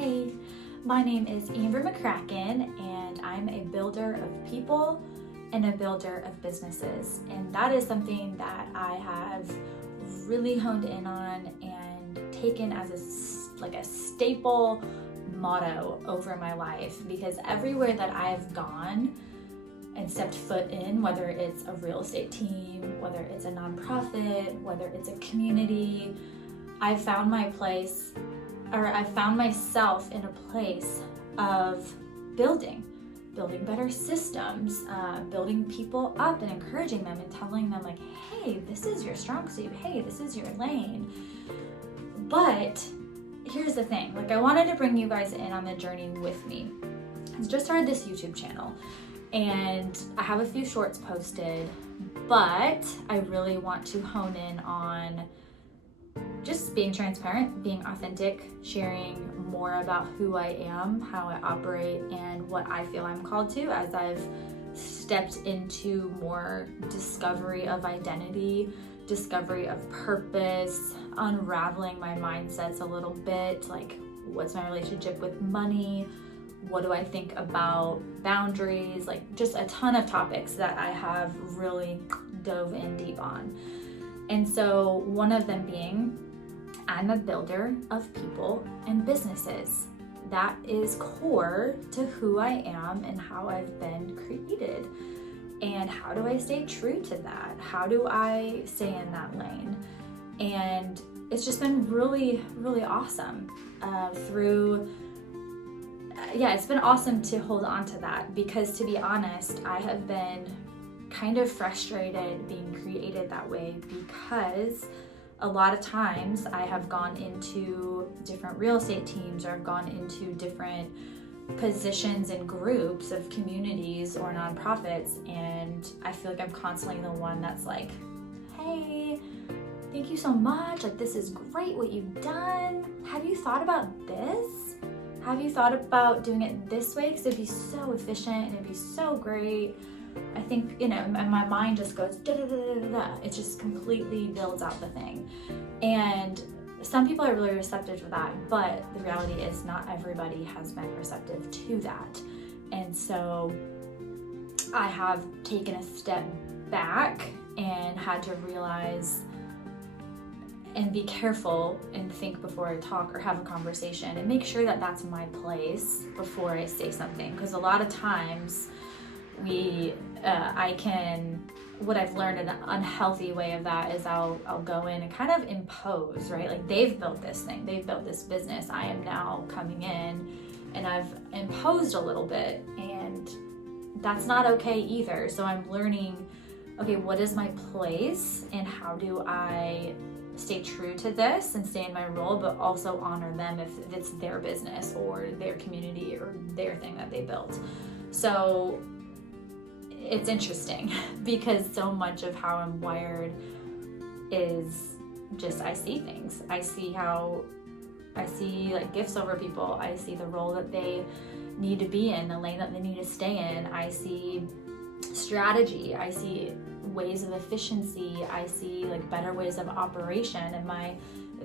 Hey, my name is Amber McCracken, and I'm a builder of people and a builder of businesses. And that is something that I have really honed in on and taken as a staple motto over my life, because everywhere that I've gone and stepped foot in, whether it's a real estate team, whether it's a nonprofit, whether it's a community, I found my place, or I found myself in a place of building better systems, building people up and encouraging them and telling them like, hey, this is your strong suit, hey, this is your lane. But here's the thing, like, I wanted to bring you guys in on the journey with me. I just started this YouTube channel and I have a few shorts posted, but I really want to hone in on just being transparent, being authentic, sharing more about who I am, how I operate, and what I feel I'm called to as I've stepped into more discovery of identity, discovery of purpose, unraveling my mindsets a little bit, like what's my relationship with money, what do I think about boundaries, like just a ton of topics that I have really dove in deep on. And so one of them being, I'm a builder of people and businesses. That is core to who I am and how I've been created. And how do I stay true to that? How do I stay in that lane? And it's just been really, really awesome it's been awesome to hold on to that, because to be honest, I have been kind of frustrated being created that way, because a lot of times I have gone into different real estate teams, or I've gone into different positions and groups of communities or nonprofits, and I feel like I'm constantly the one that's like, hey, thank you so much, like this is great what you've done. Have you thought about this? Have you thought about doing it this way? Because it'd be so efficient and it'd be so great. I think, my mind just goes da da da da da. It just completely builds out the thing. And some people are really receptive to that, but the reality is not everybody has been receptive to that. And so I have taken a step back and had to realize and be careful and think before I talk or have a conversation, and make sure that that's my place before I say something. Because a lot of times what I've learned, an unhealthy way of that is I'll go in and kind of impose, right? Like, they've built this thing, they've built this business, I am now coming in and I've imposed a little bit, and that's not okay either. So I'm learning, okay, what is my place and how do I stay true to this and stay in my role, but also honor them if it's their business or their community or their thing that they built. So it's interesting because so much of how I'm wired is just, I see things. I see like gifts over people. I see the role that they need to be in, the lane that they need to stay in. I see strategy. I see ways of efficiency. I see like better ways of operation, and my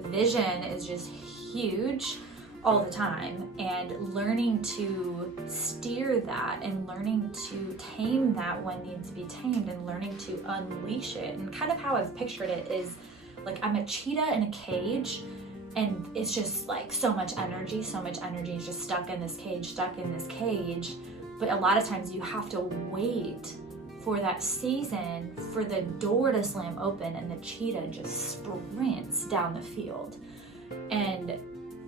vision is just huge all the time. And learning to steer that and learning to tame that when needs to be tamed, and learning to unleash it. And kind of how I've pictured it is like I'm a cheetah in a cage, and it's just like so much energy is just stuck in this cage. But a lot of times you have to wait for that season for the door to slam open and the cheetah just sprints down the field. And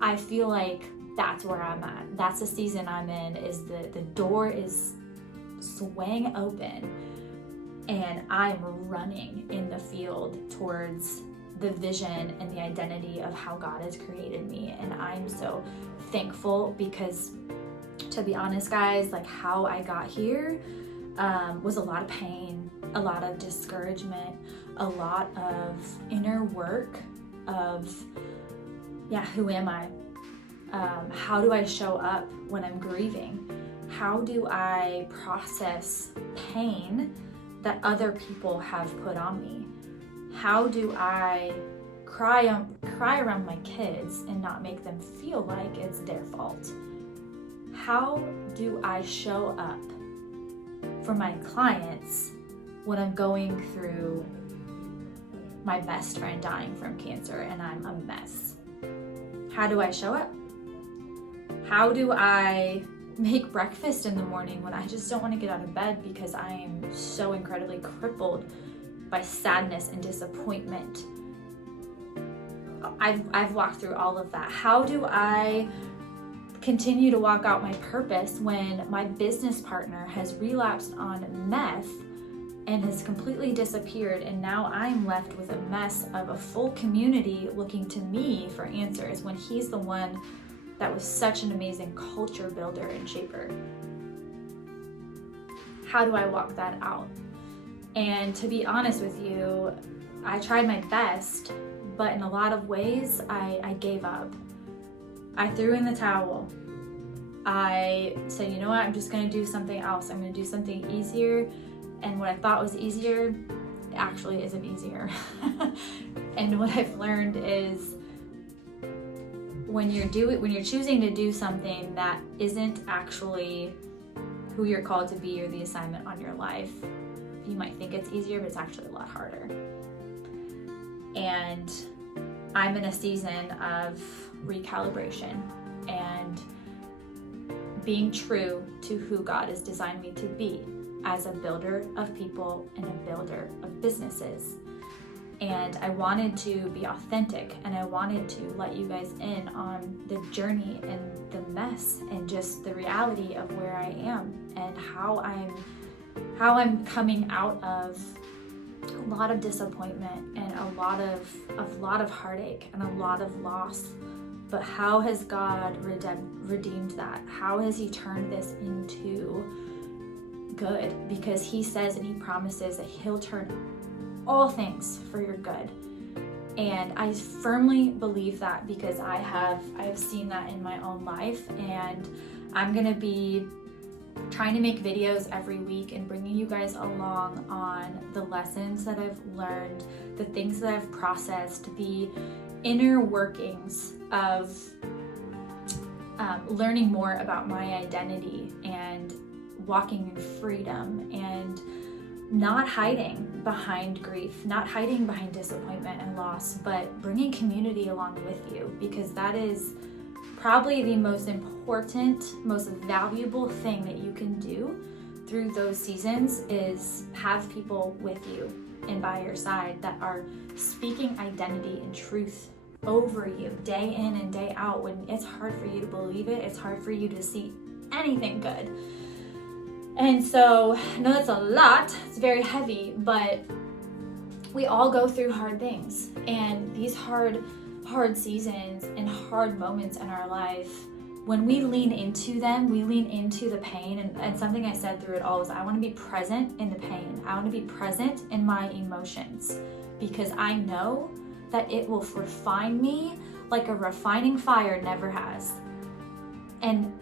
I feel like that's where I'm at. That's the season I'm in, is the door is swaying open and I'm running in the field towards the vision and the identity of how God has created me. And I'm so thankful, because to be honest, guys, like how I got here was a lot of pain, a lot of discouragement, a lot of inner work of, who am I? How do I show up when I'm grieving? How do I process pain that other people have put on me? How do I cry around my kids and not make them feel like it's their fault? How do I show up for my clients when I'm going through my best friend dying from cancer and I'm a mess? How do I show up? How do I make breakfast in the morning when I just don't want to get out of bed because I am so incredibly crippled by sadness and disappointment? I've walked through all of that. How do I continue to walk out my purpose when my business partner has relapsed on meth and has completely disappeared, and now I'm left with a mess of a full community looking to me for answers when he's the one that was such an amazing culture builder and shaper? How do I walk that out? And to be honest with you, I tried my best, but in a lot of ways, I gave up. I threw in the towel. I said, you know what, I'm just gonna do something else. I'm gonna do something easier. And what I thought was easier actually isn't easier. And what I've learned is when you're choosing to do something that isn't actually who you're called to be or the assignment on your life, you might think it's easier, but it's actually a lot harder. And I'm in a season of recalibration and being true to who God has designed me to be as a builder of people and a builder of businesses. And I wanted to be authentic, and I wanted to let you guys in on the journey and the mess and just the reality of where I am and how I'm coming out of a lot of disappointment and a lot of heartache and a lot of loss. But how has God redeemed that? How has He turned this into good? Because He says and He promises that He'll turn all things for your good. And I firmly believe that because I have seen that in my own life. And I'm gonna be trying to make videos every week and bringing you guys along on the lessons that I've learned, the things that I've processed, the inner workings of learning more about my identity and walking in freedom and not hiding behind grief, not hiding behind disappointment and loss, but bringing community along with you, because that is probably the most important, most valuable thing that you can do through those seasons is have people with you and by your side that are speaking identity and truth over you day in and day out when it's hard for you to believe it, it's hard for you to see anything good. And so I know that's a lot, it's very heavy, but we all go through hard things, and these hard seasons and hard moments in our life, when we lean into them, we lean into the pain. And something I said through it all was I want to be present in the pain. I want to be present in my emotions, because I know that it will refine me like a refining fire never has. And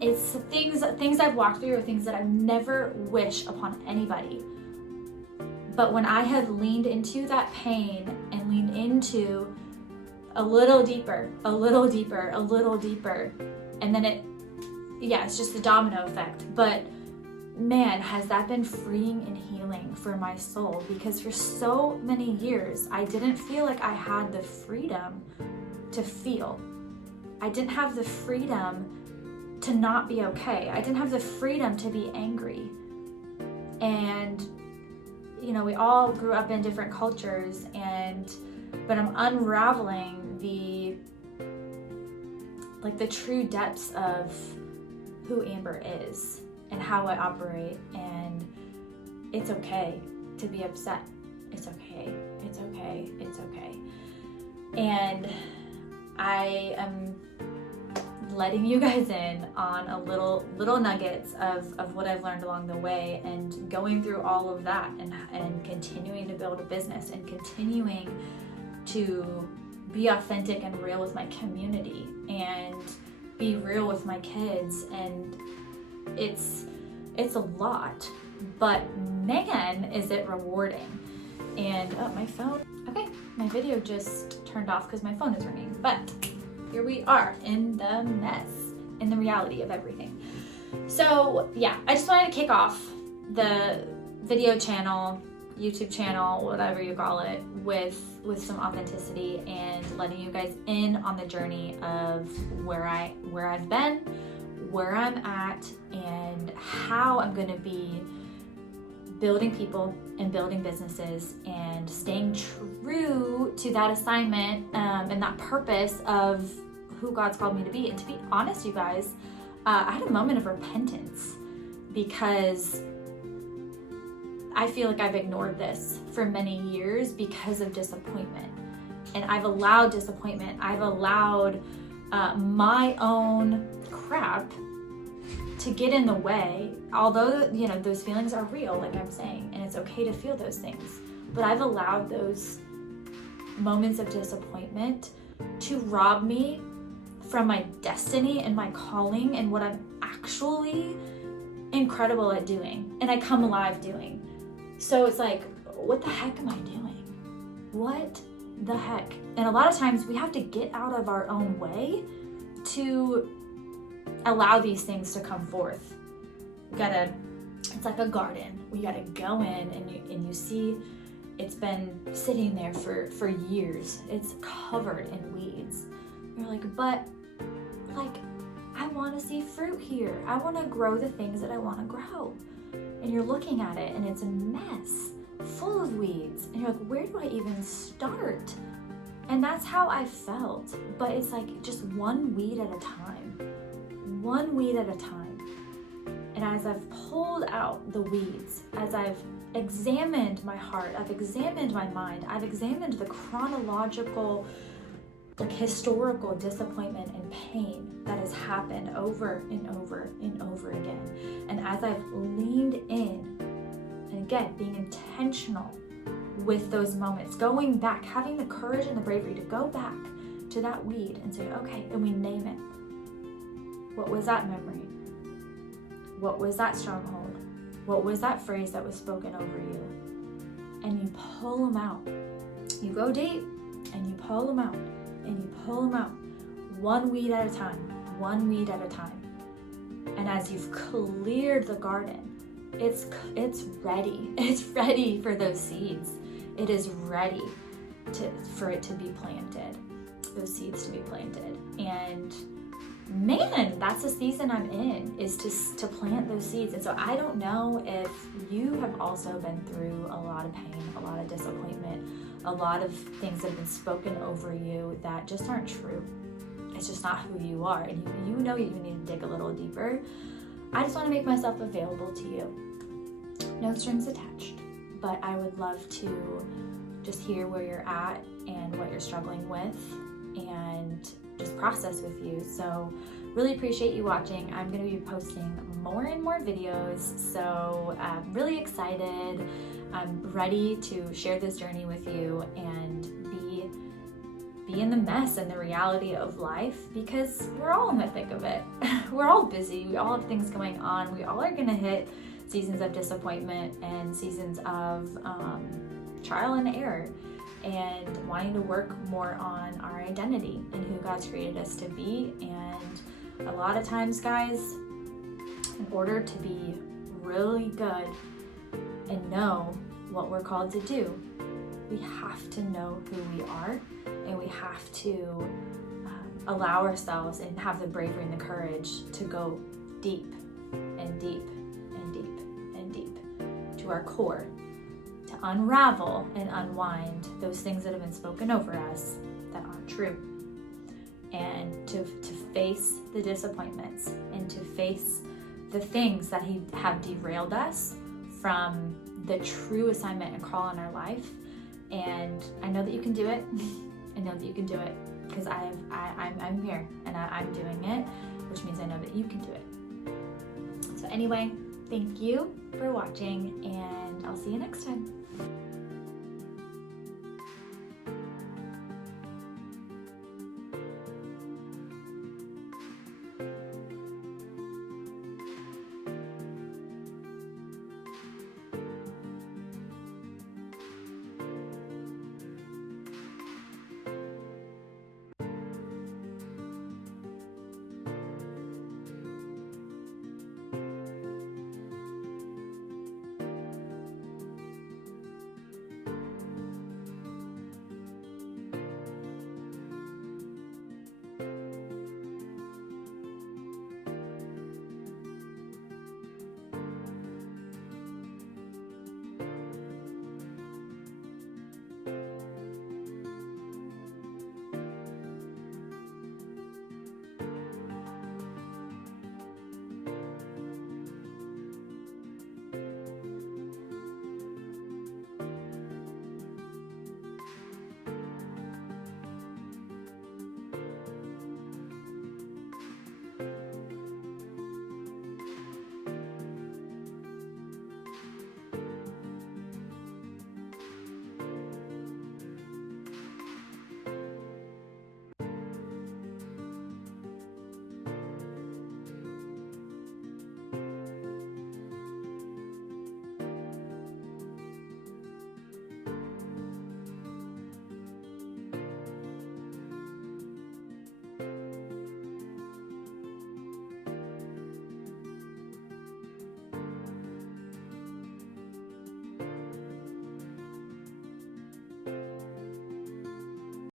it's things I've walked through are things that I never wish upon anybody. But when I have leaned into that pain and leaned into a little deeper, and then it's just the domino effect. But man, has that been freeing and healing for my soul, because for so many years, I didn't feel like I had the freedom to feel. I didn't have the freedom to not be okay. I didn't have the freedom to be angry. And, we all grew up in different cultures, but I'm unraveling the true depths of who Amber is and how I operate. And it's okay to be upset. It's okay. It's okay. It's okay. And I am letting you guys in on a little nuggets of what I've learned along the way, and going through all of that and continuing to build a business and continuing to be authentic and real with my community and be real with my kids. And it's a lot, but man, is it rewarding. And my phone. Okay. my video just turned off because my phone is ringing. But here we are in the mess, in the reality of everything. So yeah, I just wanted to kick off the video channel, YouTube channel, whatever you call it, with some authenticity and letting you guys in on the journey of where I've been, where I'm at, and how I'm going to be building people and building businesses and staying true to that assignment and that purpose of who God's called me to be. And to be honest, you guys, I had a moment of repentance because I feel like I've ignored this for many years because of disappointment. And I've allowed disappointment. I've allowed my own crap to get in the way. Although, you know, those feelings are real, like I'm saying, and it's okay to feel those things. But I've allowed those moments of disappointment to rob me from my destiny and my calling and what I'm actually incredible at doing and I come alive doing. So it's like, what the heck am I doing? What the heck? And a lot of times we have to get out of our own way to allow these things to come forth. It's like a garden. We gotta go in and you see it's been sitting there for years. It's covered in weeds. You're like, but like, I wanna see fruit here. I wanna grow the things that I wanna grow. And you're looking at it and it's a mess, full of weeds. And you're like, where do I even start? And that's how I felt. But it's like just one weed at a time. One weed at a time. And as I've pulled out the weeds, as I've examined my heart, I've examined my mind, I've examined the chronological, like historical disappointment and pain that has happened over and over and over again. And as I've leaned in, and again, being intentional with those moments, going back, having the courage and the bravery to go back to that weed and say, okay, and we name it. What was that memory? What was that stronghold? What was that phrase that was spoken over you? And you pull them out. You go deep and you pull them out. And you pull them out, one weed at a time, one weed at a time. And as you've cleared the garden, it's ready. It's ready for those seeds. It is ready for it to be planted, those seeds to be planted. And man, that's the season I'm in, is to plant those seeds. And so I don't know if you have also been through a lot of pain, a lot of disappointment, a lot of things that have been spoken over you that just aren't true. It's just not who you are. And you know you need to dig a little deeper. I just want to make myself available to you. No strings attached. But I would love to just hear where you're at and what you're struggling with and just process with you. So really appreciate you watching. I'm going to be posting more and more videos. So I'm really excited. I'm ready to share this journey with you and be in the mess and the reality of life, because we're all in the thick of it. We're all busy. We all have things going on. We all are going to hit seasons of disappointment and seasons of trial and error, and wanting to work more on our identity and who God's created us to be. And a lot of times, guys, in order to be really good and know what we're called to do, we have to know who we are, and we have to allow ourselves and have the bravery and the courage to go deep and deep and deep and deep to our core, to unravel and unwind those things that have been spoken over us that aren't true, and to face the disappointments and to face the things that have derailed us from the true assignment and call on our life. And I know that you can do it. I know that you can do it because I'm here and I'm doing it, which means I know that you can do it. So anyway, thank you for watching, and I'll see you next time.